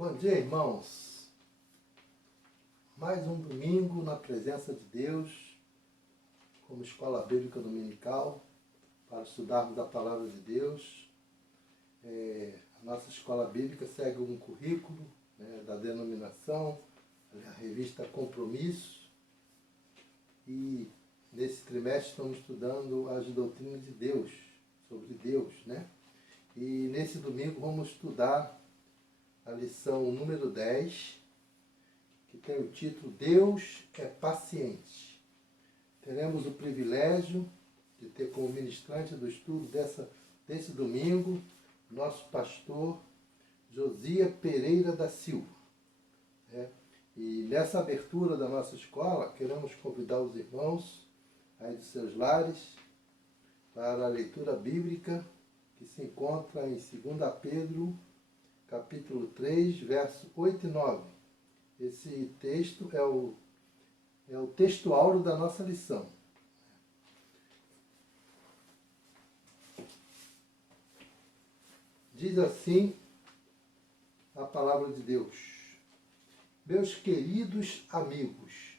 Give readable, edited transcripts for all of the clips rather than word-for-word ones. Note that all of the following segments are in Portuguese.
Bom dia, irmãos. Mais um domingo na presença de Deus, como escola bíblica dominical, para estudarmos a palavra de Deus. A nossa escola bíblica segue um currículo da denominação, a revista Compromisso, e nesse trimestre estamos estudando as doutrinas de Deus, sobre Deus, E nesse domingo vamos estudar a lição número 10, que tem o título Deus é paciente. Teremos o privilégio de ter como ministrante do estudo desse domingo nosso pastor Josias Pereira da Silva. E nessa abertura da nossa escola, queremos convidar os irmãos aí dos seus lares para a leitura bíblica que se encontra em 2 Pedro, capítulo 3, versos 8 e 9. Esse texto é o texto áureo da nossa lição. Diz assim a palavra de Deus. Meus queridos amigos,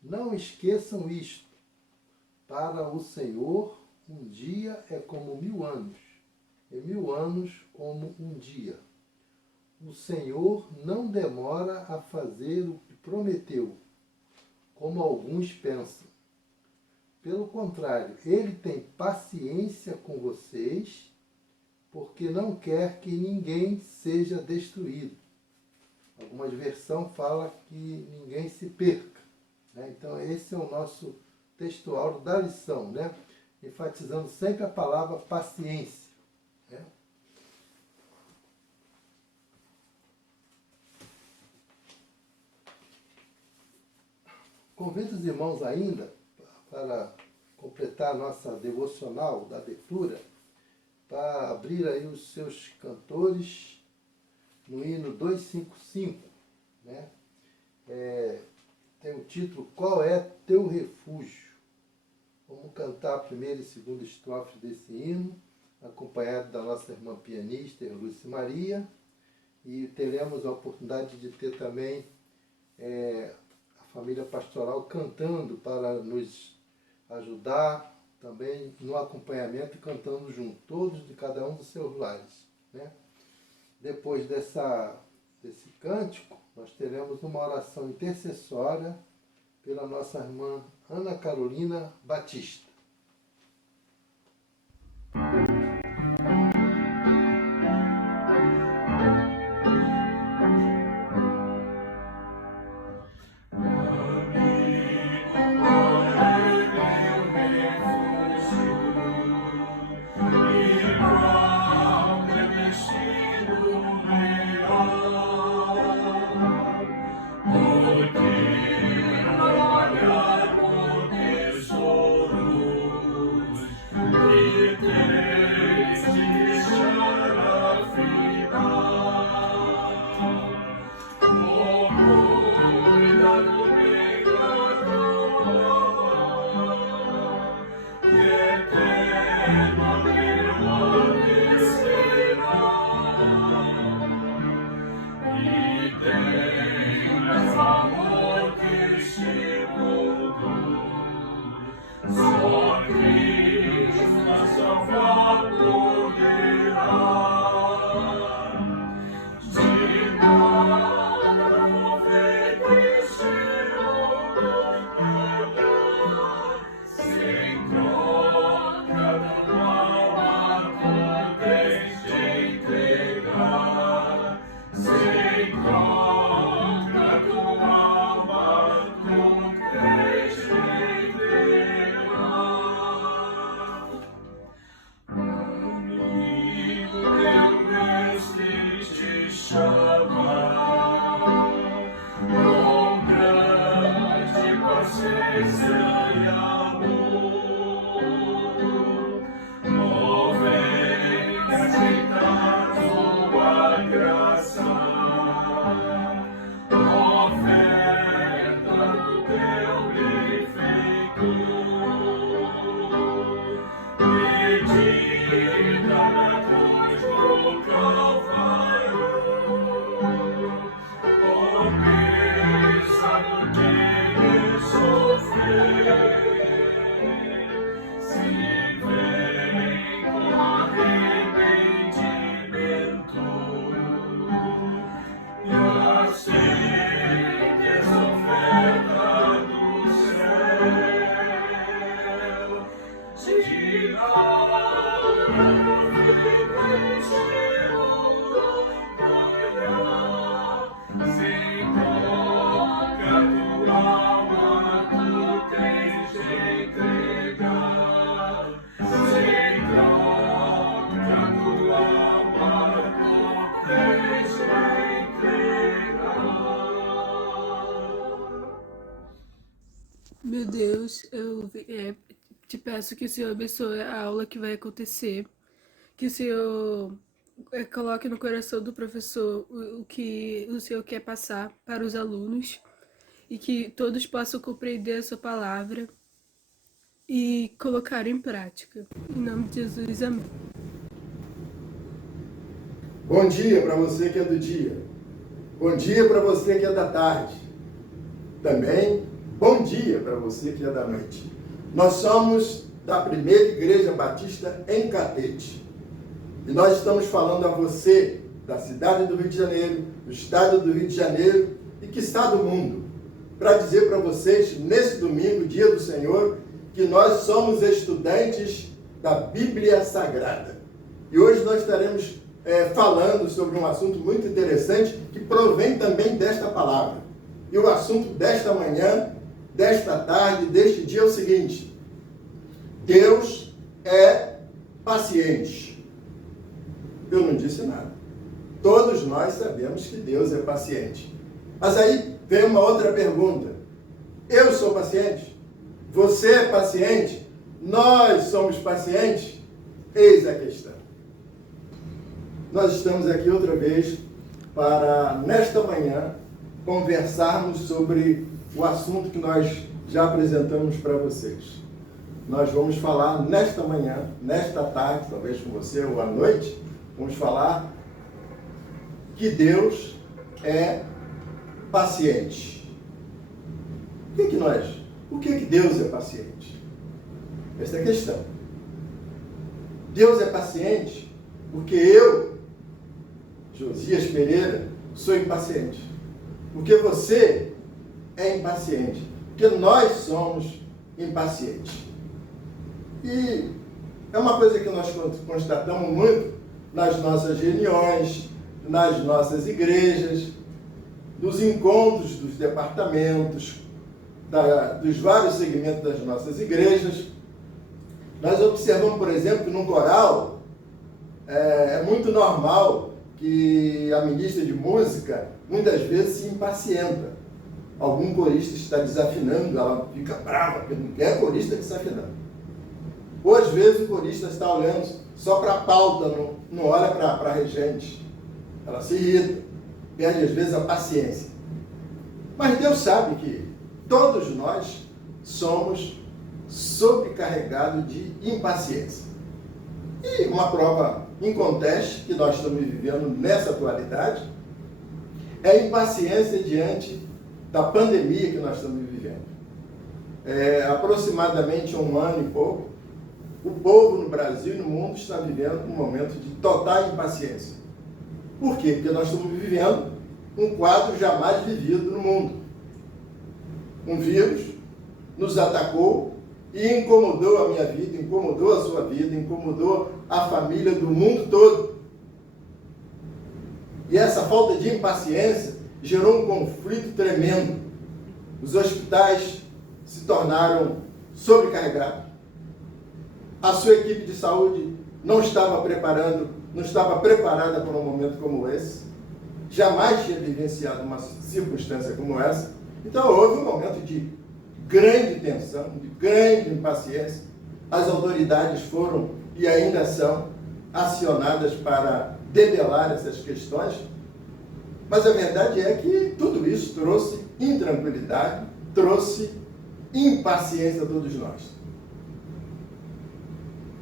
não esqueçam isto. Para o Senhor, um dia é como 1000 anos, e 1000 anos como um dia. O Senhor não demora a fazer o que prometeu, como alguns pensam. Pelo contrário, Ele tem paciência com vocês, porque não quer que ninguém seja destruído. Algumas versões falam que ninguém se perca. Então esse é o nosso texto áureo da lição, enfatizando sempre a palavra paciência. Convido os irmãos ainda, para completar a nossa devocional da abertura, para abrir aí os seus cantores no hino 255, tem o título Qual é teu refúgio? Vamos cantar a primeira e segunda estrofe desse hino, acompanhado da nossa irmã pianista, Lúcia Maria, e teremos a oportunidade de ter também a família pastoral cantando para nos ajudar também no acompanhamento e cantando junto, todos de cada um dos seus lares. Depois desse cântico, nós teremos uma oração intercessória pela nossa irmã Ana Carolina Batista. Amigo te peço que o Senhor abençoe a aula que vai acontecer, que o Senhor coloque no coração do professor o que o Senhor quer passar para os alunos e que todos possam compreender a sua palavra e colocar em prática. Em nome de Jesus, amém. Bom dia para você que é do dia. Bom dia para você que é da tarde. Também, bom dia para você que é da noite. Nós somos da Primeira Igreja Batista em Catete. E nós estamos falando a você da cidade do Rio de Janeiro, do estado do Rio de Janeiro e quiçá do mundo, para dizer para vocês, nesse domingo, dia do Senhor, que nós somos estudantes da Bíblia Sagrada. E hoje nós estaremos falando sobre um assunto muito interessante que provém também desta palavra. E o assunto desta manhã, desta tarde, deste dia é o seguinte: Deus é paciente. Eu não disse nada. Todos nós sabemos que Deus é paciente. Mas aí vem uma outra pergunta. Eu sou paciente? Você é paciente? Nós somos pacientes? Eis a questão. Nós estamos aqui outra vez para, nesta manhã, conversarmos sobre o assunto que nós já apresentamos para vocês. Nós vamos falar nesta manhã, nesta tarde, talvez com você ou à noite, vamos falar que Deus é paciente. Por que Deus é paciente? Essa é a questão. Deus é paciente porque eu, Josias Pereira, sou impaciente. Porque você é impaciente. Porque nós somos impacientes. E é uma coisa que nós constatamos muito nas nossas reuniões, nas nossas igrejas, nos encontros dos departamentos, dos vários segmentos das nossas igrejas. Nós observamos, por exemplo, que no coral é muito normal que a ministra de música muitas vezes se impacienta. Algum corista está desafinando, ela fica brava, porque não quer corista desafinando. Ou às vezes o corista está olhando só para a pauta, não olha para a regente. Ela se irrita, perde às vezes a paciência. Mas Deus sabe que todos nós somos sobrecarregados de impaciência. E uma prova inconteste que nós estamos vivendo nessa atualidade é a impaciência diante da pandemia que nós estamos vivendo. Aproximadamente 1 ano e pouco, o povo no Brasil e no mundo está vivendo um momento de total impaciência. Por quê? Porque nós estamos vivendo um quadro jamais vivido no mundo. Um vírus nos atacou e incomodou a minha vida, incomodou a sua vida, incomodou a família do mundo todo. E essa falta de impaciência gerou um conflito tremendo. Os hospitais se tornaram sobrecarregados. A sua equipe de saúde não estava preparada para um momento como esse. Jamais tinha vivenciado uma circunstância como essa. Então houve um momento de grande tensão, de grande impaciência. As autoridades foram e ainda são acionadas para debelar essas questões. Mas a verdade é que tudo isso trouxe intranquilidade, trouxe impaciência a todos nós.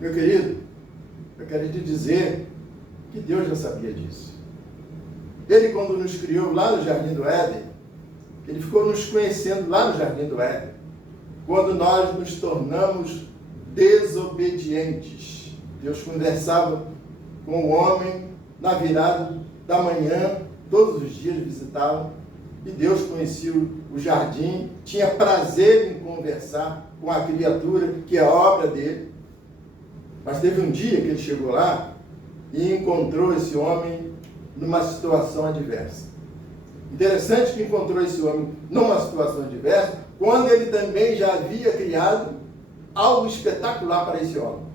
Meu querido, eu quero te dizer que Deus já sabia disso. Ele, quando nos criou lá no Jardim do Éden, Ele ficou nos conhecendo lá no Jardim do Éden, quando nós nos tornamos desobedientes. Deus conversava com o homem na virada da manhã, todos os dias visitavam, e Deus conhecia o jardim, tinha prazer em conversar com a criatura, que é a obra dele. Mas teve um dia que ele chegou lá e encontrou esse homem numa situação adversa. Interessante que encontrou esse homem numa situação adversa, quando ele também já havia criado algo espetacular para esse homem,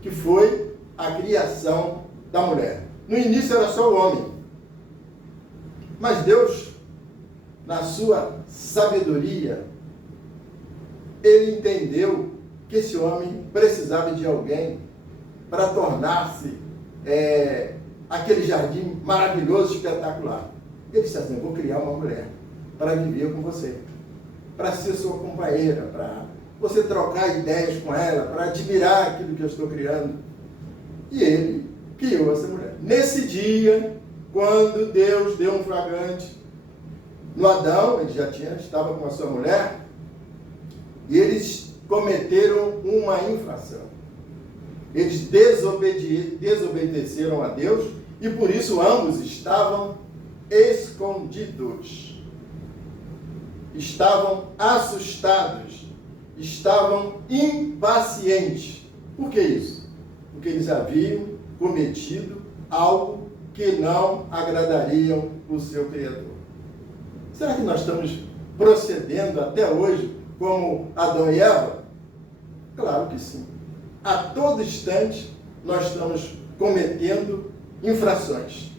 que foi a criação da mulher. No início era só o homem, mas Deus, na sua sabedoria, ele entendeu que esse homem precisava de alguém para tornar-se aquele jardim maravilhoso, espetacular. Ele disse assim: vou criar uma mulher para viver com você, para ser sua companheira, para você trocar ideias com ela, para admirar aquilo que eu estou criando. E ele criou essa mulher. Nesse dia, quando Deus deu um flagrante no Adão, ele estava com a sua mulher, e eles cometeram uma infração. Eles desobedeceram a Deus, e por isso ambos estavam escondidos, estavam assustados, estavam impacientes. Por que isso? Porque eles haviam cometido algo que não agradariam o seu Criador. Será que nós estamos procedendo até hoje como Adão e Eva? Claro que sim. A todo instante nós estamos cometendo infrações.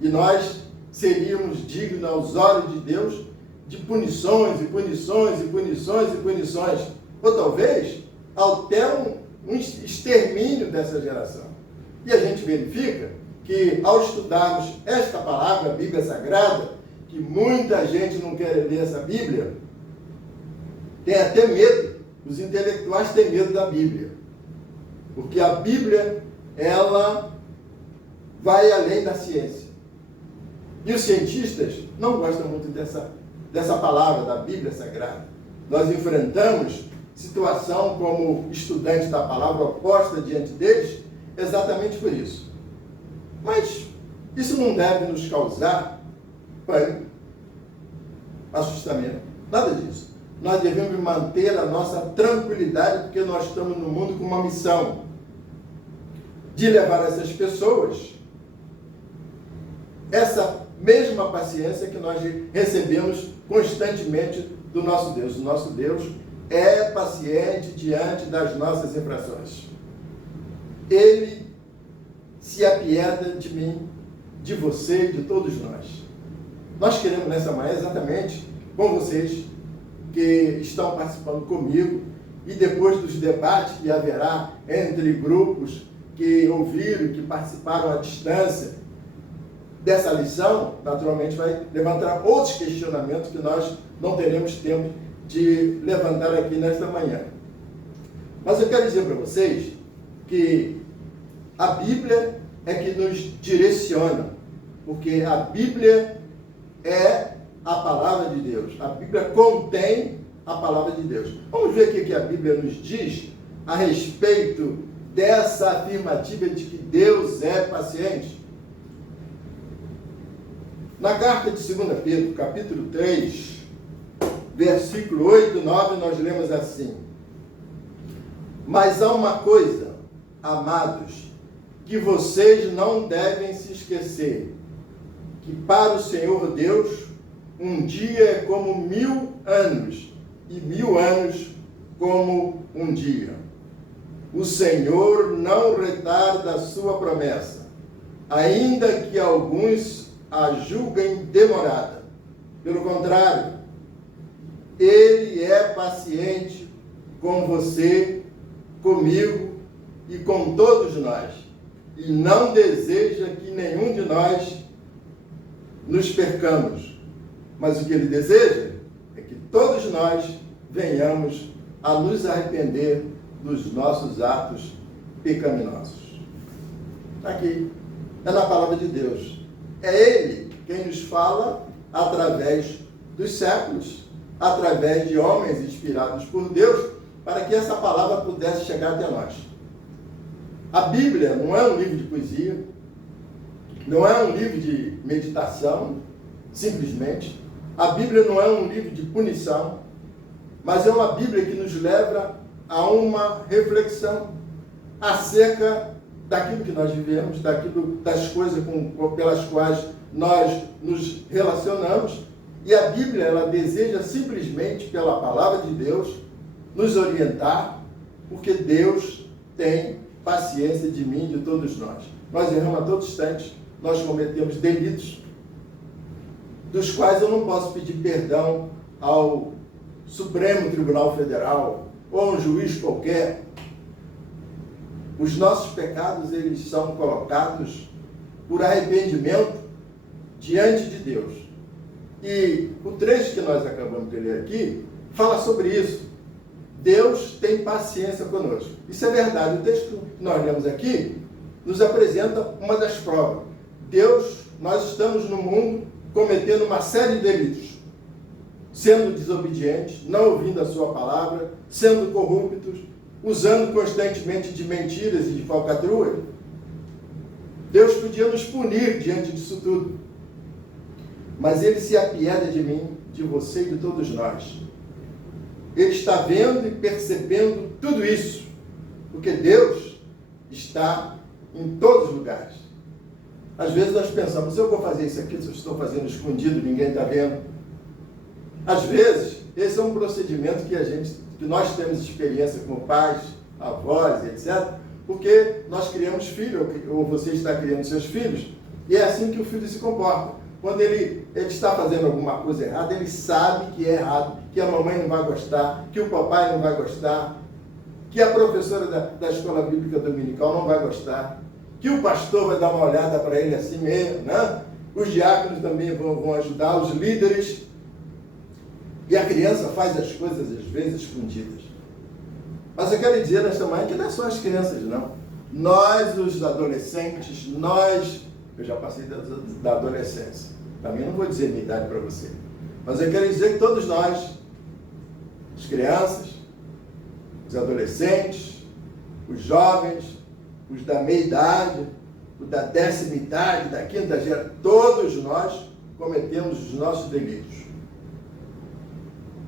E nós seríamos dignos aos olhos de Deus de punições e punições e punições e punições. Ou talvez até um extermínio dessa geração. E a gente verifica que ao estudarmos esta palavra, a Bíblia Sagrada, que muita gente não quer ler essa Bíblia, tem até medo, os intelectuais têm medo da Bíblia. Porque a Bíblia, ela vai além da ciência. E os cientistas não gostam muito dessa palavra, da Bíblia Sagrada. Nós enfrentamos situação como estudantes da palavra oposta diante deles, exatamente por isso. Mas isso não deve nos causar pânico, assustamento, nada disso. Nós devemos manter a nossa tranquilidade, porque nós estamos no mundo com uma missão de levar essas pessoas essa mesma paciência que nós recebemos constantemente do nosso Deus. O nosso Deus é paciente diante das nossas infrações. Ele se apieda de mim, de você, de todos nós. Nós queremos nessa manhã exatamente com vocês que estão participando comigo e depois dos debates que haverá entre grupos que ouviram, que participaram à distância dessa lição, naturalmente vai levantar outros questionamentos que nós não teremos tempo de levantar aqui nesta manhã. Mas eu quero dizer para vocês que a Bíblia é que nos direciona, porque a Bíblia é a palavra de Deus. A Bíblia contém a palavra de Deus. Vamos ver o que a Bíblia nos diz a respeito dessa afirmativa de que Deus é paciente. Na carta de 2 Pedro, capítulo 3, versículo 8 e 9, nós lemos assim: mas há uma coisa, amados, que vocês não devem se esquecer, que para o Senhor Deus, um dia é como 1000 anos, e 1000 anos como um dia. O Senhor não retarda a sua promessa, ainda que alguns a julguem demorada. Pelo contrário, Ele é paciente com você, comigo e com todos nós, e não deseja que nenhum de nós nos percamos, mas o que Ele deseja é que todos nós venhamos a nos arrepender dos nossos atos pecaminosos. Aqui, é na palavra de Deus. É Ele quem nos fala através dos séculos, através de homens inspirados por Deus, para que essa palavra pudesse chegar até nós. A Bíblia não é um livro de poesia, não é um livro de meditação, simplesmente. A Bíblia não é um livro de punição, mas é uma Bíblia que nos leva a uma reflexão acerca daquilo que nós vivemos, das coisas pelas quais nós nos relacionamos. E a Bíblia, ela deseja simplesmente, pela palavra de Deus, nos orientar, porque Deus tem paciência de mim e de todos nós. Nós erramos a todo instante, nós cometemos delitos, dos quais eu não posso pedir perdão ao Supremo Tribunal Federal ou um juiz qualquer. Os nossos pecados, eles são colocados por arrependimento diante de Deus. E o trecho que nós acabamos de ler aqui fala sobre isso. Deus tem paciência conosco. Isso é verdade. O texto que nós lemos aqui nos apresenta uma das provas. Nós estamos no mundo cometendo uma série de delitos, sendo desobedientes, não ouvindo a sua palavra, sendo corruptos, usando constantemente de mentiras e de falcatruas. Deus podia nos punir diante disso tudo. Mas Ele se apieda de mim, de você e de todos nós. Ele está vendo e percebendo tudo isso, porque Deus está em todos os lugares. Às vezes nós pensamos, se eu vou fazer isso aqui, se eu estou fazendo escondido, ninguém está vendo. Às vezes, esse é um procedimento que nós temos experiência com pais, avós, etc., porque nós criamos filhos, ou você está criando seus filhos, e é assim que o filho se comporta. Quando ele está fazendo alguma coisa errada, ele sabe que é errado, que a mamãe não vai gostar, que o papai não vai gostar, que a professora da escola bíblica dominical não vai gostar, que o pastor vai dar uma olhada para ele assim mesmo, né? Os diáconos também vão ajudar, os líderes. E a criança faz as coisas, às vezes, escondidas. Mas eu quero dizer nesta manhã que não é só as crianças, não. Nós, os adolescentes, eu já passei da adolescência. Também não vou dizer minha idade para você. Mas eu quero dizer que todos nós, as crianças, os adolescentes, os jovens, os da meia-idade, os da 10ª idade, da 5ª geração, todos nós cometemos os nossos delitos.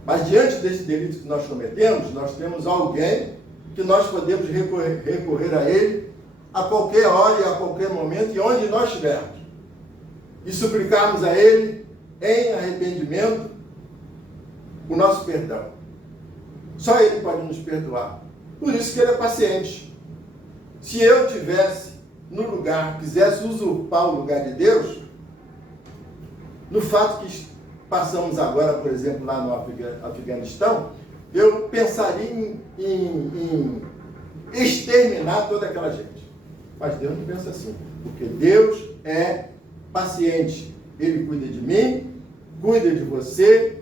Mas diante desses delitos que nós cometemos, nós temos alguém que nós podemos recorrer a ele a qualquer hora e a qualquer momento e onde nós estivermos. E suplicarmos a ele, em arrependimento, o nosso perdão. Só ele pode nos perdoar. Por isso que ele é paciente. Se eu tivesse no lugar, quisesse usurpar o lugar de Deus, no fato que passamos agora, por exemplo, lá no Afeganistão, eu pensaria em exterminar toda aquela gente. Mas Deus não pensa assim, porque Deus é paciente. Ele cuida de mim, cuida de você,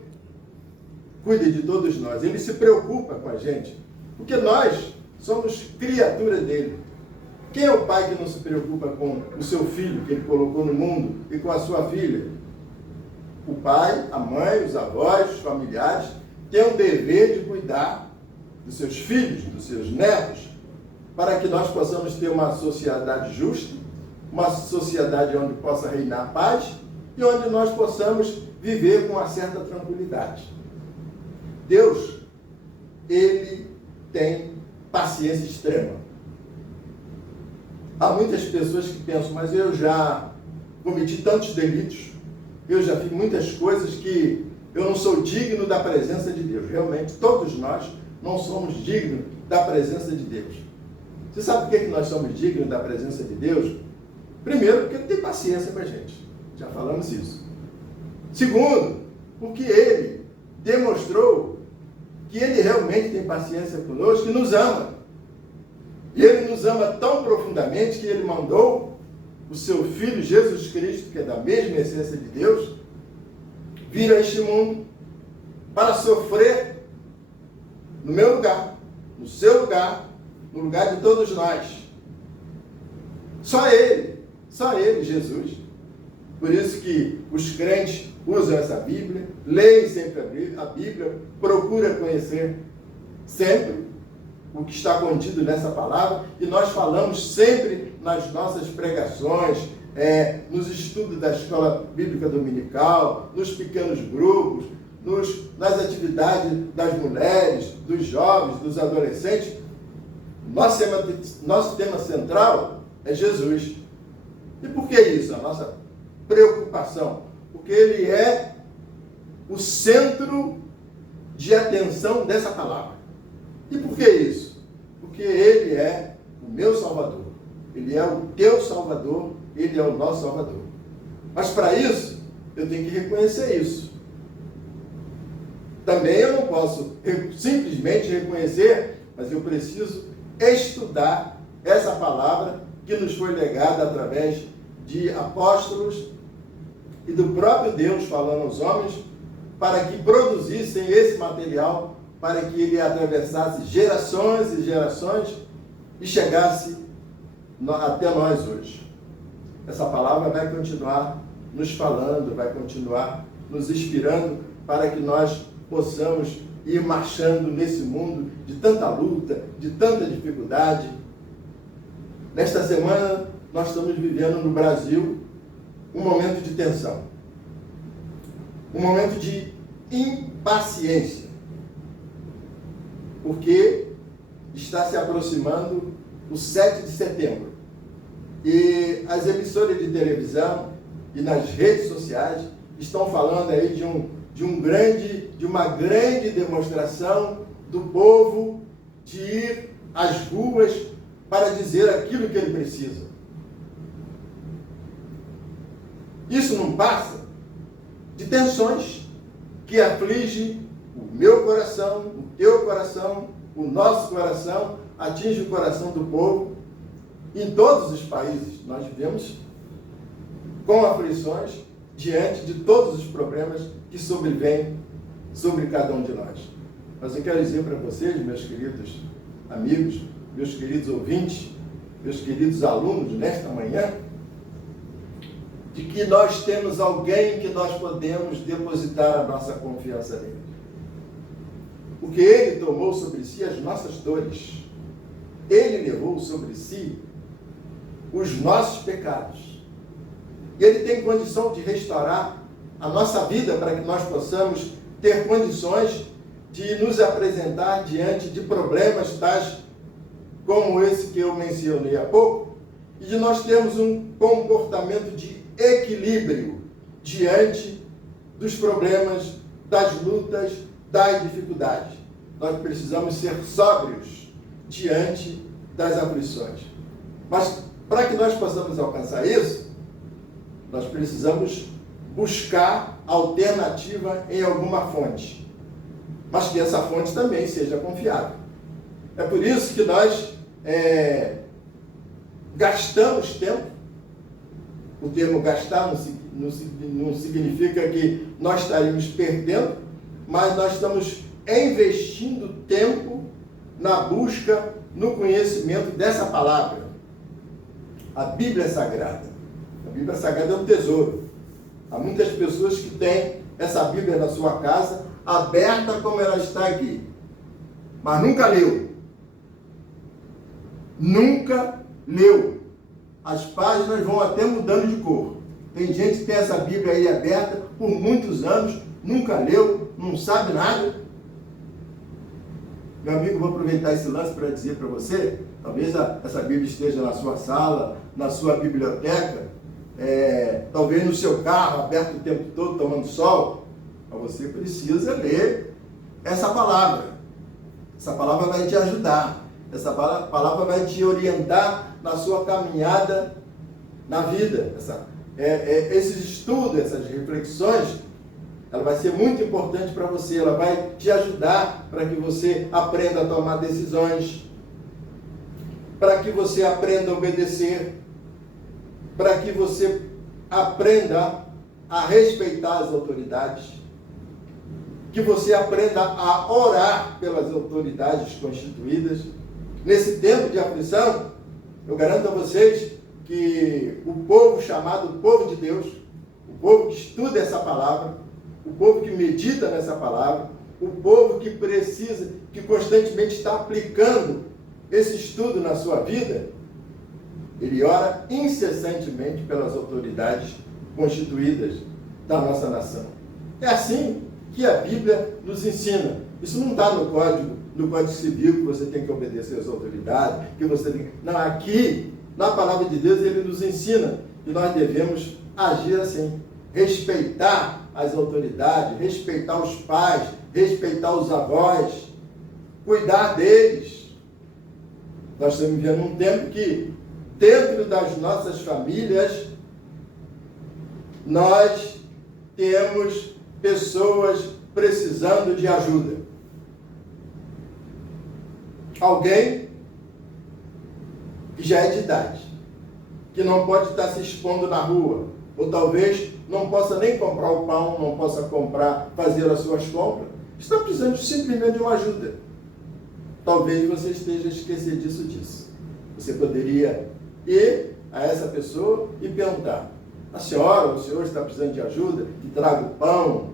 cuida de todos nós. Ele se preocupa com a gente, porque nós somos criatura dele. Quem é o pai que não se preocupa com o seu filho que ele colocou no mundo e com a sua filha? O pai, a mãe, os avós, os familiares têm o dever de cuidar dos seus filhos, dos seus netos, para que nós possamos ter uma sociedade justa, uma sociedade onde possa reinar a paz e onde nós possamos viver com uma certa tranquilidade. Deus, ele tem paciência extrema. Há muitas pessoas que pensam, mas eu já cometi tantos delitos, eu já fiz muitas coisas que eu não sou digno da presença de Deus. Realmente, todos nós não somos dignos da presença de Deus. Você sabe por que nós somos dignos da presença de Deus? Primeiro, porque Ele tem paciência com a gente. Já falamos isso. Segundo, porque Ele demonstrou que Ele realmente tem paciência conosco e nos ama. E Ele nos ama tão profundamente que Ele mandou o seu Filho Jesus Cristo, que é da mesma essência de Deus, vir a este mundo para sofrer no meu lugar, no seu lugar, no lugar de todos nós. Só Ele, Jesus. Por isso que os crentes usam essa Bíblia, leem sempre a Bíblia, procuram conhecer sempre o que está contido nessa palavra, e nós falamos sempre nas nossas pregações, nos estudos da escola bíblica dominical, nos pequenos grupos, nas atividades das mulheres, dos jovens, dos adolescentes. Nosso tema central é Jesus. E por que isso? A nossa preocupação. Porque Ele é o centro de atenção dessa palavra. E por que isso? Porque Ele é o meu Salvador. Ele é o teu Salvador. Ele é o nosso Salvador. Mas para isso, eu tenho que reconhecer isso. também eu não posso simplesmente reconhecer, mas eu preciso estudar essa palavra que nos foi legada através de apóstolos e do próprio Deus falando aos homens, para que produzissem esse material, para que ele atravessasse gerações e gerações e chegasse até nós hoje. Essa palavra vai continuar nos falando, vai continuar nos inspirando para que nós possamos ir marchando nesse mundo de tanta luta, de tanta dificuldade. Nesta semana, nós estamos vivendo no Brasil um momento de tensão, um momento de impaciência, porque está se aproximando o 7 de setembro. E as emissoras de televisão e nas redes sociais estão falando aí de uma grande demonstração do povo de ir às ruas para dizer aquilo que ele precisa. Isso não passa de tensões que afligem o meu coração, o teu coração, o nosso coração, atinge o coração do povo. Em todos os países nós vivemos com aflições diante de todos os problemas que sobrevêm sobre cada um de nós. Mas eu quero dizer para vocês, meus queridos amigos, meus queridos ouvintes, meus queridos alunos, nesta manhã, de que nós temos alguém que nós podemos depositar a nossa confiança nele. Porque ele tomou sobre si as nossas dores. Ele levou sobre si os nossos pecados. E ele tem condição de restaurar a nossa vida para que nós possamos ter condições de nos apresentar diante de problemas tais como esse que eu mencionei há pouco, e de nós termos um comportamento de equilíbrio diante dos problemas, das lutas, das dificuldades. Nós precisamos ser sóbrios diante das aflições. Mas para que nós possamos alcançar isso, nós precisamos buscar alternativa em alguma fonte, mas que essa fonte também seja confiável. É por isso que nós gastamos tempo. O termo gastar não significa que nós estaríamos perdendo, mas nós estamos investindo tempo na busca, no conhecimento dessa palavra. A Bíblia Sagrada. A Bíblia Sagrada é um tesouro. Há muitas pessoas que têm essa Bíblia na sua casa, aberta como ela está aqui, mas nunca leu. Nunca leu. As páginas vão até mudando de cor. Tem gente que tem essa Bíblia aí aberta por muitos anos, nunca leu, não sabe nada. Meu amigo, vou aproveitar esse lance para dizer para você, talvez essa Bíblia esteja na sua sala, na sua biblioteca, talvez no seu carro, aberto o tempo todo, tomando sol, mas você precisa ler essa palavra. Essa palavra vai te ajudar. Essa palavra vai te orientar na sua caminhada na vida. Esses estudos, essas reflexões, ela vai ser muito importante para você. Ela vai te ajudar para que você aprenda a tomar decisões, para que você aprenda a obedecer, para que você aprenda a respeitar as autoridades, que você aprenda a orar pelas autoridades constituídas. Nesse tempo de aflição, eu garanto a vocês que o povo chamado povo de Deus, o povo que estuda essa palavra, o povo que medita nessa palavra, o povo que precisa, que constantemente está aplicando esse estudo na sua vida, ele ora incessantemente pelas autoridades constituídas da nossa nação. É assim que a Bíblia nos ensina. Isso não está no Código Civil, que você tem que obedecer às autoridades, que você tem... Não, aqui, na Palavra de Deus, ele nos ensina que nós devemos agir assim, respeitar as autoridades, respeitar os pais, respeitar os avós, cuidar deles. Nós estamos vivendo um tempo que, dentro das nossas famílias, nós temos pessoas precisando de ajuda. Alguém que já é de idade, que não pode estar se expondo na rua, ou talvez não possa nem comprar o pão, não possa fazer as suas compras, está precisando simplesmente de uma ajuda. Talvez você esteja esquecido disso. Você poderia ir a essa pessoa e perguntar: a senhora ou o senhor está precisando de ajuda? Que traga o pão,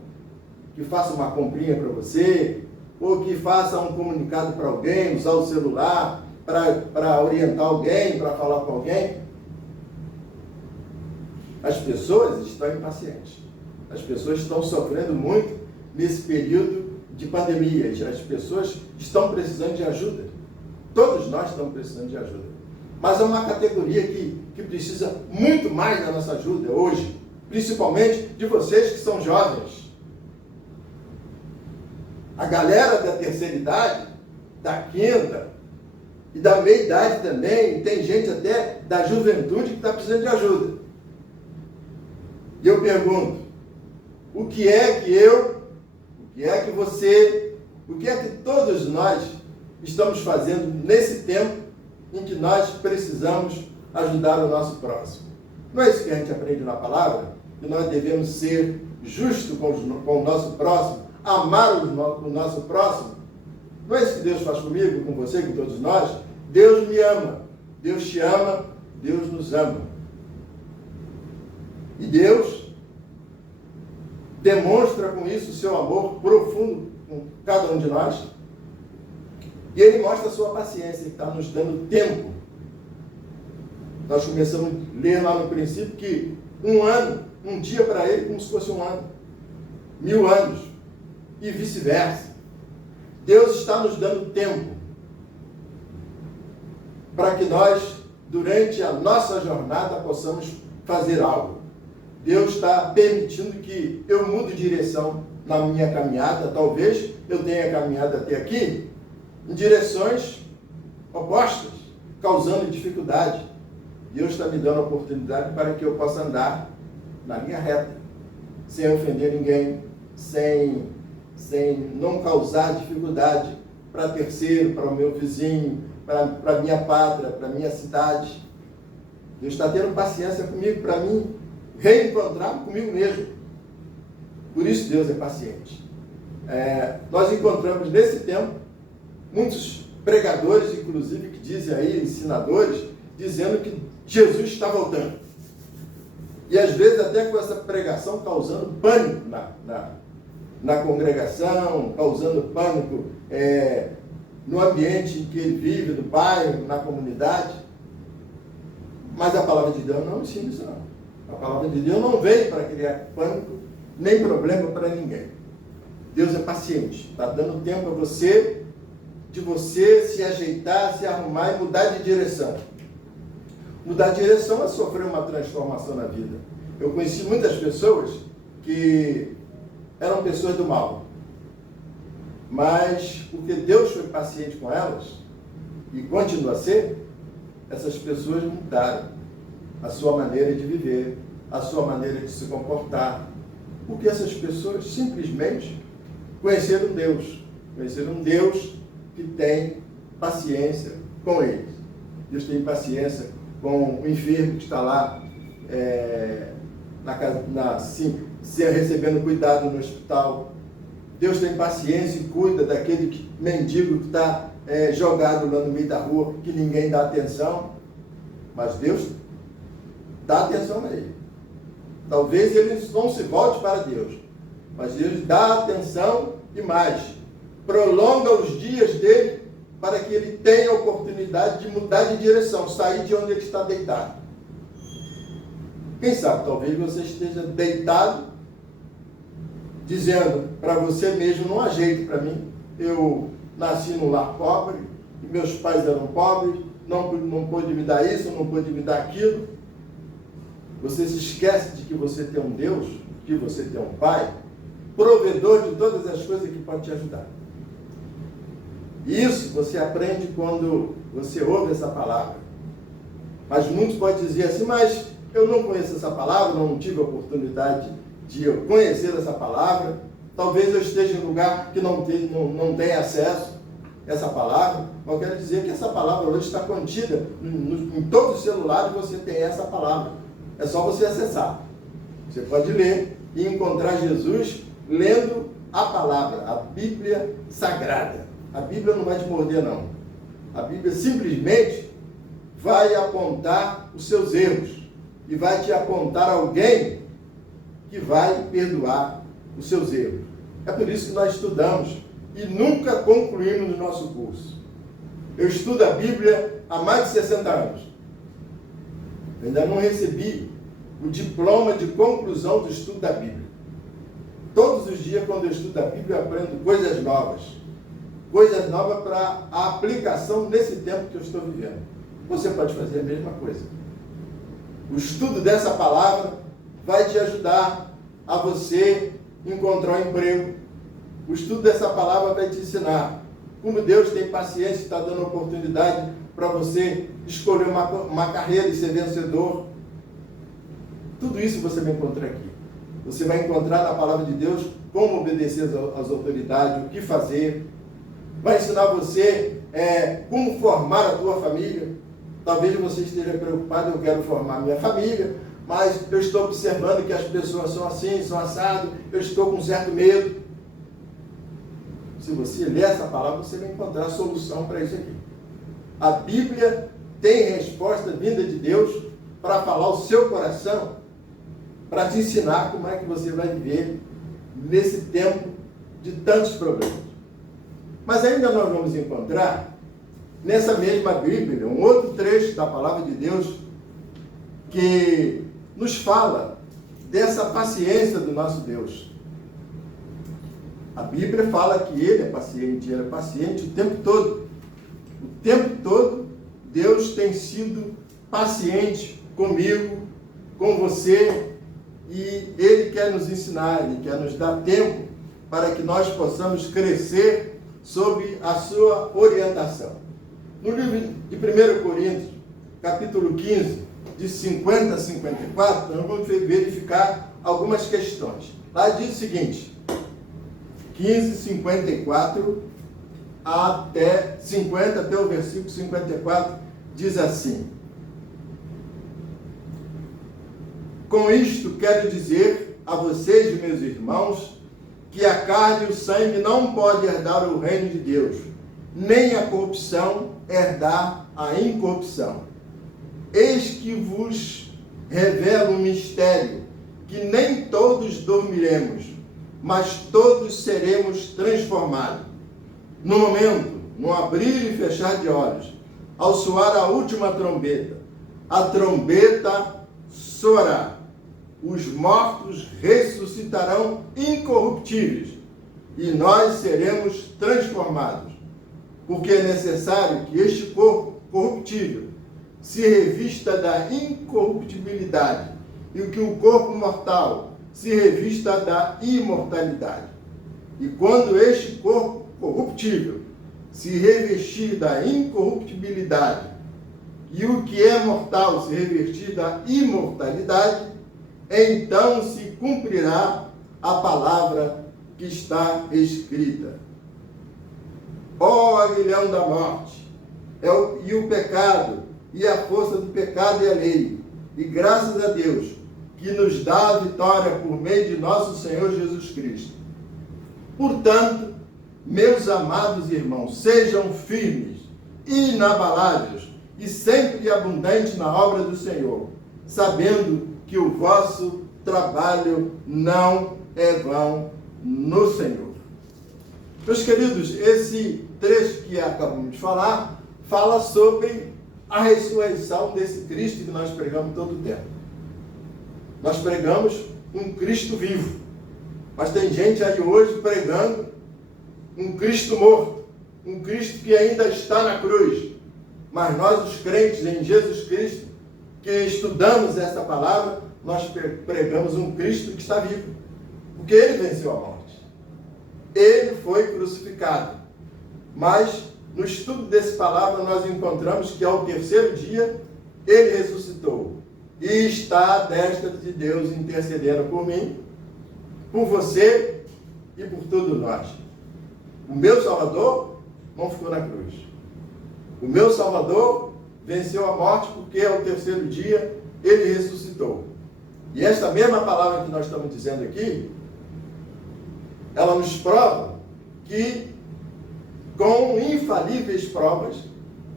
que faça uma comprinha para você, ou que faça um comunicado para alguém, usar o celular para orientar alguém, para falar com alguém. As pessoas estão impacientes. As pessoas estão sofrendo muito nesse período de pandemia. As pessoas estão precisando de ajuda. Todos nós estamos precisando de ajuda. Mas é uma categoria que precisa muito mais da nossa ajuda hoje, principalmente de vocês que são jovens. A galera da terceira idade, da quinta e da meia idade também, tem gente até da juventude que está precisando de ajuda. E eu pergunto: o que é que você, o que é que todos nós estamos fazendo nesse tempo em que nós precisamos ajudar o nosso próximo? Não é isso que a gente aprende na palavra? Que nós devemos ser justos com o nosso próximo, amar o nosso próximo? Não é isso que Deus faz comigo, com você, com todos nós? Deus me ama, Deus te ama, Deus nos ama. E Deus demonstra com isso o seu amor profundo com cada um de nós. E Ele mostra a sua paciência, Ele está nos dando tempo. Nós começamos a ler lá no princípio que um ano, um dia para Ele como se fosse um ano. 1000 anos. E vice-versa. Deus está nos dando tempo para que nós, durante a nossa jornada, possamos fazer algo. Deus está permitindo que eu mude de direção na minha caminhada. Talvez eu tenha caminhado até aqui em direções opostas, causando dificuldade. Deus está me dando a oportunidade para que eu possa andar na linha reta, sem ofender ninguém, sem não causar dificuldade para terceiro, para o meu vizinho, para a minha pátria, para a minha cidade. Deus está tendo paciência comigo, para mim reencontrar comigo mesmo. Por isso Deus é paciente. Nós encontramos nesse tempo muitos pregadores, inclusive, que dizem aí, ensinadores, dizendo que Jesus está voltando. E às vezes até com essa pregação causando pânico na congregação, causando pânico no ambiente em que ele vive, no bairro, na comunidade. Mas a palavra de Deus não ensina isso, não. A palavra de Deus não veio para criar pânico, nem problema para ninguém. Deus é paciente, está dando tempo a você, de você se ajeitar, se arrumar e mudar de direção. Mudar de direção é sofrer uma transformação na vida. Eu conheci muitas pessoas que eram pessoas do mal, mas porque Deus foi paciente com elas, e continua a ser, essas pessoas mudaram a sua maneira de viver, a sua maneira de se comportar, porque essas pessoas simplesmente conheceram um Deus que tem paciência com eles. Deus tem paciência com o enfermo que está lá recebendo cuidado no hospital. Deus tem paciência e cuida daquele mendigo que está jogado lá no meio da rua, que ninguém dá atenção. Mas Deus dá atenção a ele. Talvez ele não se volte para Deus, mas Deus dá atenção e mais. Prolonga os dias dele para que ele tenha a oportunidade de mudar de direção, sair de onde ele está deitado. Quem sabe, talvez você esteja deitado, dizendo para você mesmo: não há jeito para mim, eu nasci num lar pobre, e meus pais eram pobres, não pôde me dar isso, não pôde me dar aquilo. Você se esquece de que você tem um Deus, que você tem um Pai, provedor de todas as coisas que pode te ajudar. Isso você aprende quando você ouve essa palavra. Mas muitos podem dizer assim: mas eu não conheço essa palavra, não tive a oportunidade de eu conhecer essa palavra, Talvez eu esteja em um lugar que não tem acesso a essa palavra, mas eu quero dizer que essa palavra hoje está contida em todos os celulares, você tem essa palavra. É só você acessar. Você pode ler e encontrar Jesus lendo a palavra, a Bíblia Sagrada. A Bíblia não vai te morder, não. A Bíblia simplesmente vai apontar os seus erros e vai te apontar alguém que vai perdoar os seus erros. É por isso que nós estudamos e nunca concluímos o nosso curso. Eu estudo a Bíblia há mais de 60 anos. Eu ainda não recebi o diploma de conclusão do estudo da Bíblia. Todos os dias, quando eu estudo a Bíblia, eu aprendo coisas novas. Coisas novas para a aplicação nesse tempo que eu estou vivendo. Você pode fazer a mesma coisa. O estudo dessa palavra vai te ajudar a você encontrar um emprego. O estudo dessa palavra vai te ensinar como Deus tem paciência e está dando oportunidade para você escolher uma carreira e ser vencedor. Tudo isso você vai encontrar aqui. Você vai encontrar na palavra de Deus como obedecer às autoridades, o que fazer. Vai ensinar você como formar a tua família. Talvez você esteja preocupado, eu quero formar minha família, mas eu estou observando que as pessoas são assim, são assadas, eu estou com certo medo. Se você ler essa palavra, você vai encontrar a solução para isso aqui. A Bíblia tem resposta vinda de Deus para falar ao seu coração, para te ensinar como é que você vai viver nesse tempo de tantos problemas. Mas ainda nós vamos encontrar, nessa mesma Bíblia, um outro trecho da palavra de Deus que nos fala dessa paciência do nosso Deus. A Bíblia fala que Ele é paciente o tempo todo. O tempo todo, Deus tem sido paciente comigo, com você, e Ele quer nos ensinar, Ele quer nos dar tempo para que nós possamos crescer sob a sua orientação. No livro de 1 Coríntios, capítulo 15, de 50 a 54, nós vamos verificar algumas questões. Lá diz o seguinte, 15, 54 até 50, até o versículo 54, diz assim: com isto quero dizer a vocês, meus irmãos, que a carne e o sangue não podem herdar o reino de Deus, nem a corrupção herdar a incorrupção. Eis que vos revelo um mistério, que nem todos dormiremos, mas todos seremos transformados. No momento, no abrir e fechar de olhos, ao soar a última trombeta, a trombeta soará. Os mortos ressuscitarão incorruptíveis, e nós seremos transformados. Porque é necessário que este corpo corruptível se revista da incorruptibilidade, e que o corpo mortal se revista da imortalidade. E quando este corpo corruptível se revestir da incorruptibilidade, e o que é mortal se revestir da imortalidade, então se cumprirá a palavra que está escrita. Ó aguilhão da morte, e o pecado, e a força do pecado e a lei, e graças a Deus, que nos dá a vitória por meio de nosso Senhor Jesus Cristo. Portanto, meus amados irmãos, sejam firmes, inabaláveis e sempre abundantes na obra do Senhor, sabendo que o vosso trabalho não é vão no Senhor. Meus queridos, esse trecho que acabamos de falar, fala sobre a ressurreição desse Cristo que nós pregamos todo o tempo. Nós pregamos um Cristo vivo, mas tem gente aí hoje pregando um Cristo morto, um Cristo que ainda está na cruz. Mas nós, os crentes em Jesus Cristo, que estudamos essa palavra, nós pregamos um Cristo que está vivo, porque Ele venceu a morte. Ele foi crucificado. Mas no estudo dessa palavra nós encontramos que ao terceiro dia Ele ressuscitou e está à destra de Deus intercedendo por mim, por você e por todos nós. O meu Salvador não ficou na cruz. O meu Salvador venceu a morte porque ao terceiro dia ele ressuscitou. E esta mesma palavra que nós estamos dizendo aqui, ela nos prova que, com infalíveis provas,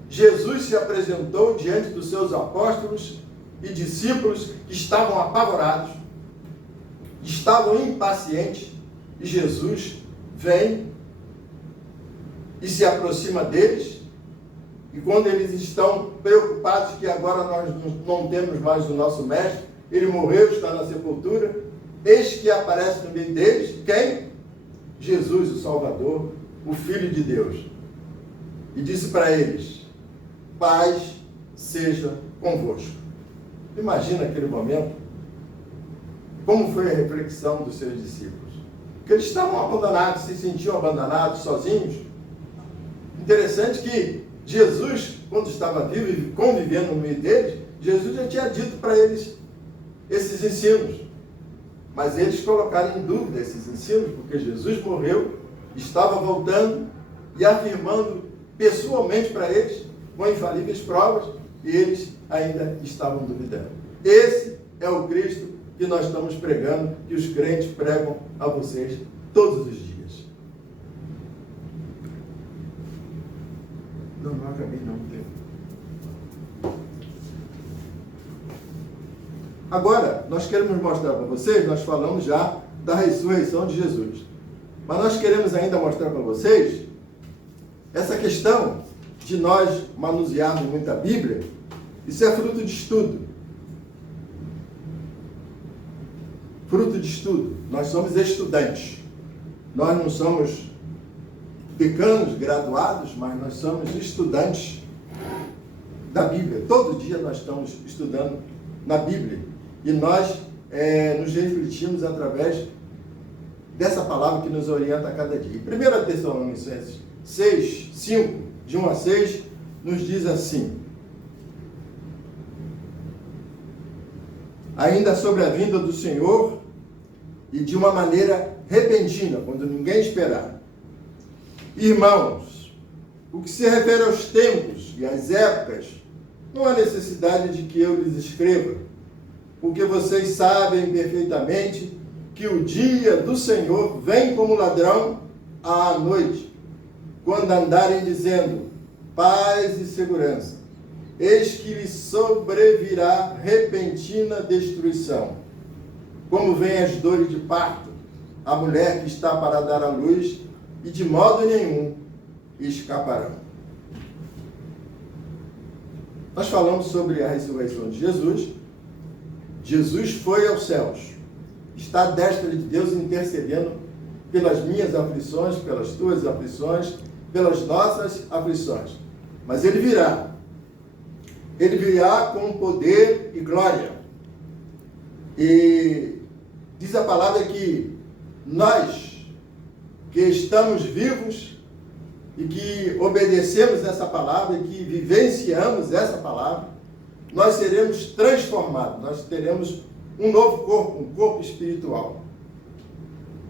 Jesus se apresentou diante dos seus apóstolos e discípulos que estavam apavorados, estavam impacientes, e Jesus vem e se aproxima deles, e quando eles estão preocupados que agora nós não temos mais o nosso mestre, ele morreu, está na sepultura, eis que aparece no meio deles, quem? Jesus, o Salvador, o Filho de Deus. E disse para eles: paz seja convosco. Imagina aquele momento, como foi a reflexão dos seus discípulos. Porque eles estavam abandonados, se sentiam abandonados, sozinhos. Interessante que Jesus, quando estava vivo e convivendo no meio deles, Jesus já tinha dito para eles esses ensinos. Mas eles colocaram em dúvida esses ensinos, porque Jesus morreu, estava voltando e afirmando pessoalmente para eles, com infalíveis provas, e eles ainda estavam duvidando. Esse é o Cristo que nós estamos pregando, que os crentes pregam a vocês todos os dias. Não acabei não. Agora, nós queremos mostrar para vocês, nós falamos já da ressurreição de Jesus. Mas nós queremos ainda mostrar para vocês essa questão de nós manusearmos muito a Bíblia. Isso é fruto de estudo. Fruto de estudo. Nós somos estudantes. Nós não somos decanos, graduados, mas nós somos estudantes da Bíblia. Todo dia nós estamos estudando na Bíblia. E nós nos refletimos através dessa palavra que nos orienta a cada dia. 1 Tessalonicenses 6, 5, de 1 a 6, nos diz assim: ainda sobre a vinda do Senhor, e de uma maneira repentina, quando ninguém esperar. Irmãos, o que se refere aos tempos e às épocas, não há necessidade de que eu lhes escreva, porque vocês sabem perfeitamente que o dia do Senhor vem como ladrão à noite, quando andarem dizendo paz e segurança, eis que lhes sobrevirá repentina destruição, como vêm as dores de parto, a mulher que está para dar à luz, e de modo nenhum escaparão. Nós falamos sobre a ressurreição de Jesus. Jesus foi aos céus, está à destra de Deus intercedendo pelas minhas aflições, pelas tuas aflições, pelas nossas aflições. Mas ele virá. Ele virá com poder e glória. E diz a palavra que nós, que estamos vivos e que obedecemos essa palavra e que vivenciamos essa palavra, nós seremos transformados, nós teremos um novo corpo, um corpo espiritual.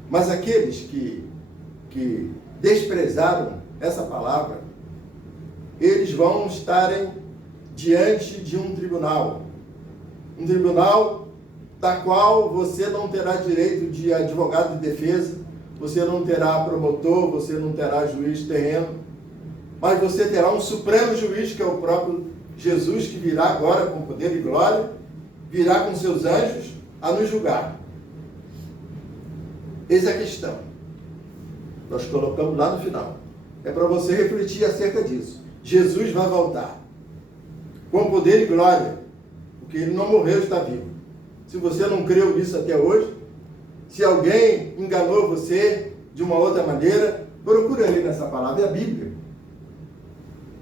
Mas aqueles que desprezaram essa palavra, eles vão estarem diante de um tribunal da qual você não terá direito de advogado de defesa, você não terá promotor, você não terá juiz terreno, mas você terá um supremo juiz, que é o próprio Jesus, que virá agora com poder e glória, virá com seus anjos a nos julgar. Eis a questão. Nós colocamos lá no final. É para você refletir acerca disso. Jesus vai voltar com poder e glória, porque ele não morreu, está vivo. Se você não creu nisso até hoje, se alguém enganou você de uma outra maneira, procura ler nessa palavra, é a Bíblia.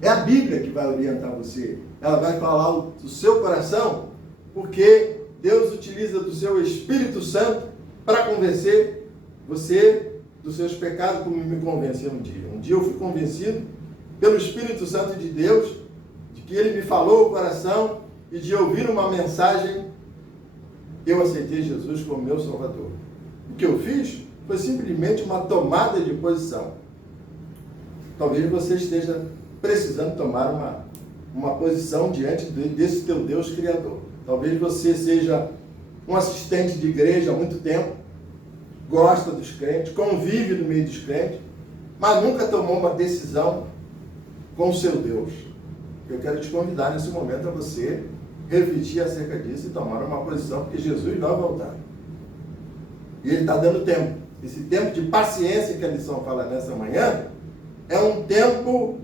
É a Bíblia que vai orientar você. Ela vai falar do seu coração, porque Deus utiliza do seu Espírito Santo para convencer você dos seus pecados, como me convenceu um dia. Um dia eu fui convencido pelo Espírito Santo de Deus, de que ele me falou o coração, e de ouvir uma mensagem, eu aceitei Jesus como meu Salvador. O que eu fiz foi simplesmente uma tomada de posição. Talvez você esteja precisando tomar uma posição diante desse teu Deus Criador. Talvez você seja um assistente de igreja há muito tempo, gosta dos crentes, convive no meio dos crentes, mas nunca tomou uma decisão com o seu Deus. Eu quero te convidar nesse momento a você refletir acerca disso e tomar uma posição, porque Jesus vai voltar. E Ele está dando tempo. Esse tempo de paciência que a lição fala nessa manhã é um tempo,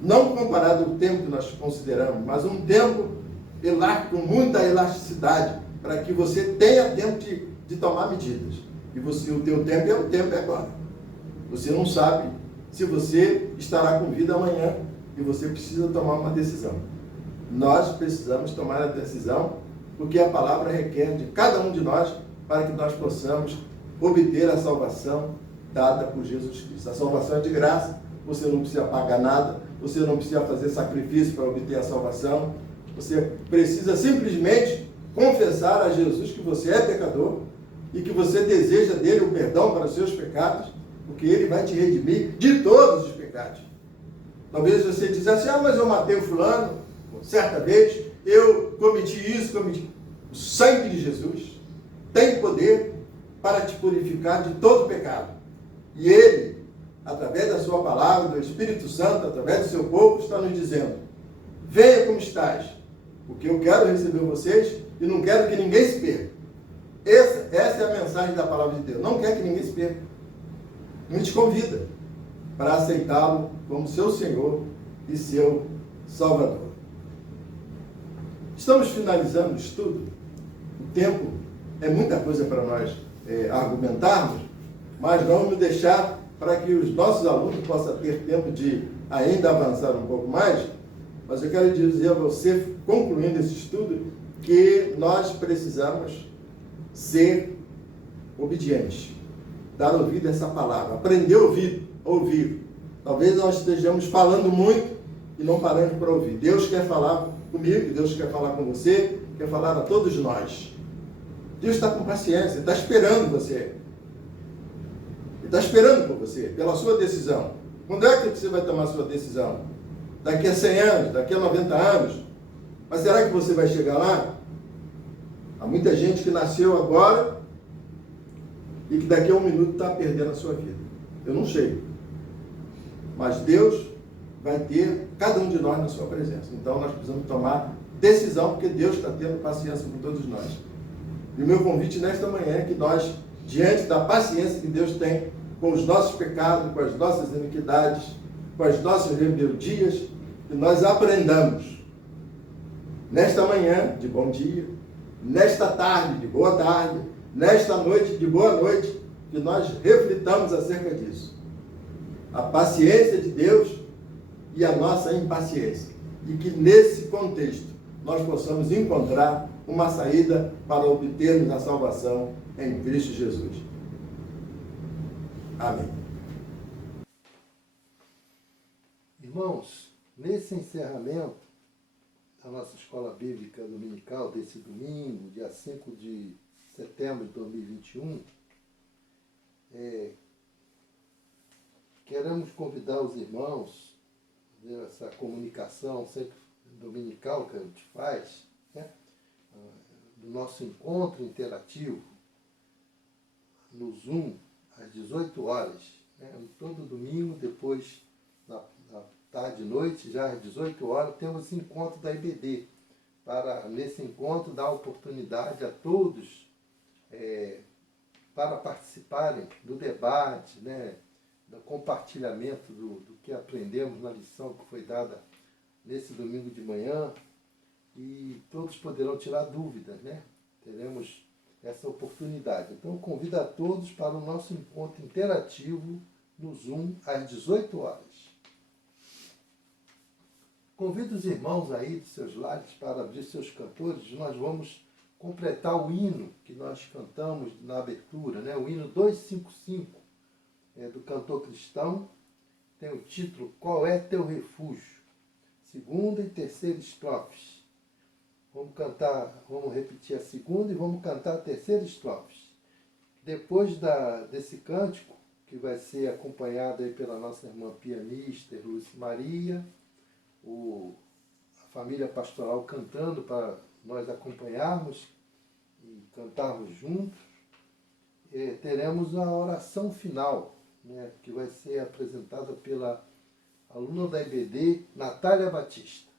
não comparado ao tempo que nós consideramos, mas um tempo com muita elasticidade, para que você tenha tempo de tomar medidas. E o teu tempo é agora. Você não sabe se você estará com vida amanhã e você precisa tomar uma decisão. Nós precisamos tomar a decisão, porque a palavra requer de cada um de nós para que nós possamos obter a salvação dada por Jesus Cristo. A salvação é de graça, você não precisa pagar nada, você não precisa fazer sacrifício para obter a salvação, você precisa simplesmente confessar a Jesus que você é pecador e que você deseja dele o perdão para os seus pecados, porque ele vai te redimir de todos os pecados. Talvez você diz assim, mas eu matei o fulano, certa vez, eu cometi isso. O sangue de Jesus tem poder para te purificar de todo pecado. E Ele, através da sua palavra, do Espírito Santo, através do seu povo, está nos dizendo, venha como estás, porque eu quero receber vocês e não quero que ninguém se perca. Essa é a mensagem da palavra de Deus. Não quer que ninguém se perca. Ele te convida para aceitá-lo como seu Senhor e seu Salvador. Estamos finalizando o estudo. O tempo é muita coisa para nós argumentarmos, mas vamos deixar para que os nossos alunos possam ter tempo de ainda avançar um pouco mais. Mas eu quero dizer a você, concluindo esse estudo, que nós precisamos ser obedientes, dar ouvido a essa palavra, aprender a ouvir. Talvez nós estejamos falando muito e não parando para ouvir. Deus quer falar comigo, Deus quer falar com você, quer falar a todos nós. Deus está com paciência, está esperando você. Ele está esperando por você, pela sua decisão. Quando é que você vai tomar a sua decisão? Daqui a 100 anos, daqui a 90 anos? Mas será que você vai chegar lá? Há muita gente que nasceu agora e que daqui a um minuto está perdendo a sua vida. Eu não sei. Mas Deus vai ter cada um de nós na sua presença. Então nós precisamos tomar decisão, porque Deus está tendo paciência com todos nós. E o meu convite nesta manhã é que nós, diante da paciência que Deus tem com os nossos pecados, com as nossas iniquidades, com as nossas rebeldias, que nós aprendamos nesta manhã de bom dia, nesta tarde de boa tarde, nesta noite de boa noite, que nós reflitamos acerca disso. A paciência de Deus e a nossa impaciência. E que nesse contexto nós possamos encontrar uma saída para obtermos a salvação em Cristo Jesus. Amém. Irmãos, nesse encerramento da nossa escola bíblica dominical desse domingo, dia 5 de setembro de 2021, queremos convidar os irmãos, essa comunicação sempre dominical que a gente faz, né, do nosso encontro interativo no Zoom, às 18 horas, né, todo domingo, depois na tarde e noite, já às 18 horas, temos esse encontro da IBD, para nesse encontro dar oportunidade a todos para participarem do debate, né, do compartilhamento do que aprendemos na lição que foi dada nesse domingo de manhã, e todos poderão tirar dúvidas, né? Teremos essa oportunidade. Então, convido a todos para o nosso encontro interativo no Zoom às 18 horas. Convido os irmãos aí de seus lares para abrir seus cantores. Nós vamos completar o hino que nós cantamos na abertura, né? O hino 255 do cantor cristão. Tem o título Qual é Teu Refúgio? Segunda e terceira estrofes. Vamos repetir a segunda e vamos cantar a terceira estrofe. Depois desse cântico, que vai ser acompanhado aí pela nossa irmã pianista, Lúcia Maria, a família pastoral cantando para nós acompanharmos e cantarmos juntos, teremos a oração final, né, que vai ser apresentada pela aluna da IBD, Natália Batista.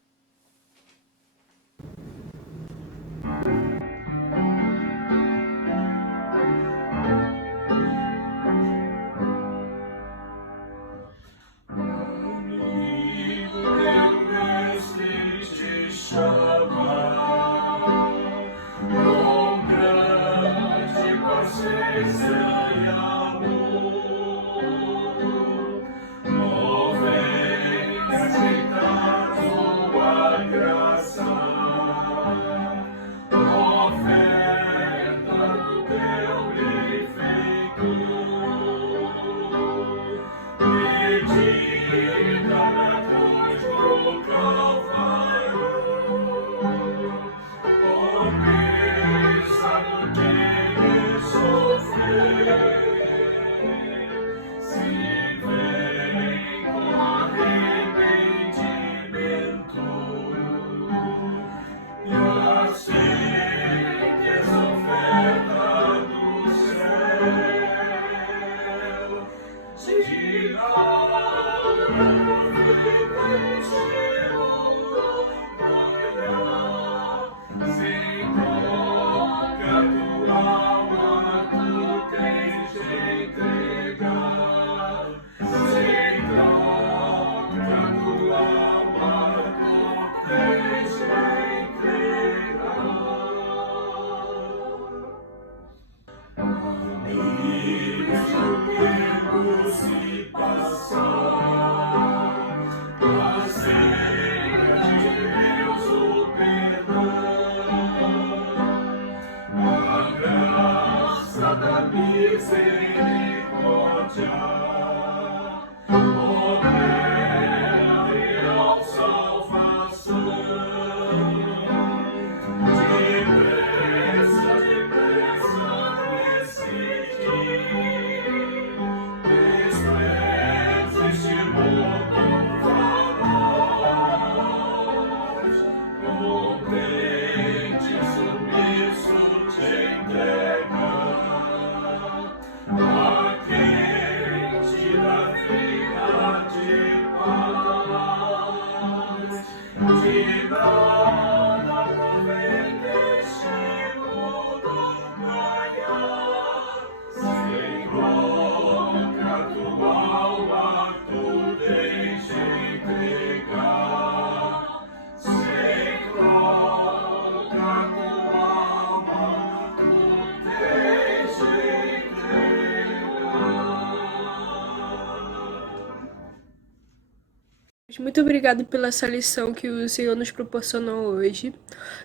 Muito obrigado pela essa lição que o Senhor nos proporcionou hoje.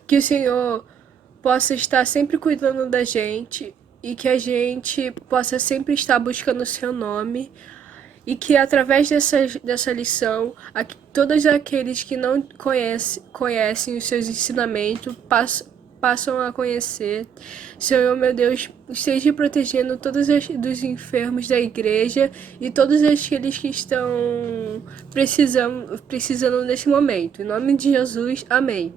Que o Senhor possa estar sempre cuidando da gente e que a gente possa sempre estar buscando o seu nome e que através dessa lição, todos aqueles que não conhecem os seus ensinamentos passam a conhecer. Senhor, meu Deus, esteja protegendo todos dos enfermos da igreja e todos aqueles que estão precisando nesse momento. Em nome de Jesus, amém.